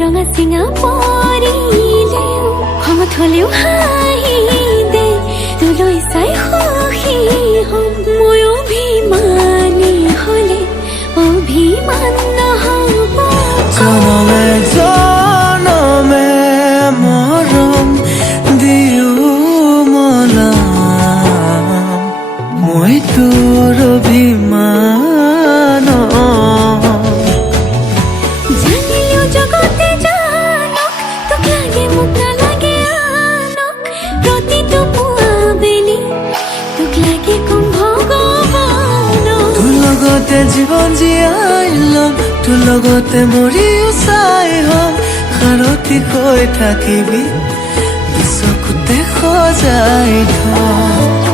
ৰঙা চিঙা পৰিলে খঙত হলেও হাঁহি দে তোলৈ চাই সুখী হম মই অভিমানী হলে অভিমান নহব জনমে জনমে মৰম দিও মলাম মই তোৰ অভিমান জীৱন জীয়াই লম তোৰ লগতে মৰিও চাই হম সাৰথি হৈ থাকিবি চকুতে সজাই থম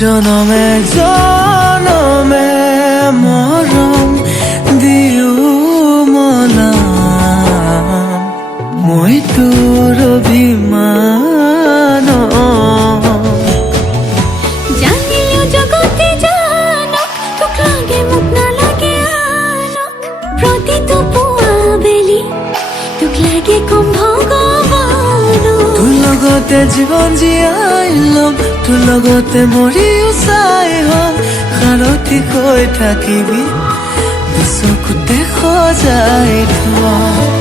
জনমে জনমে মৰম দিও মলাম মই তোৰ অভিমান জানিলেও জগতে জানক তোক লাগে মোক নালাগে আনক প্ৰতিটো পুৱা বেলি তোক লাগে কম ভগৱান তোৰ লগতে জীৱন জীয়াই লম তোৰ লগতে মৰিও চাই হম সাৰথি হৈ থাকিবি চকুতে সজাই থম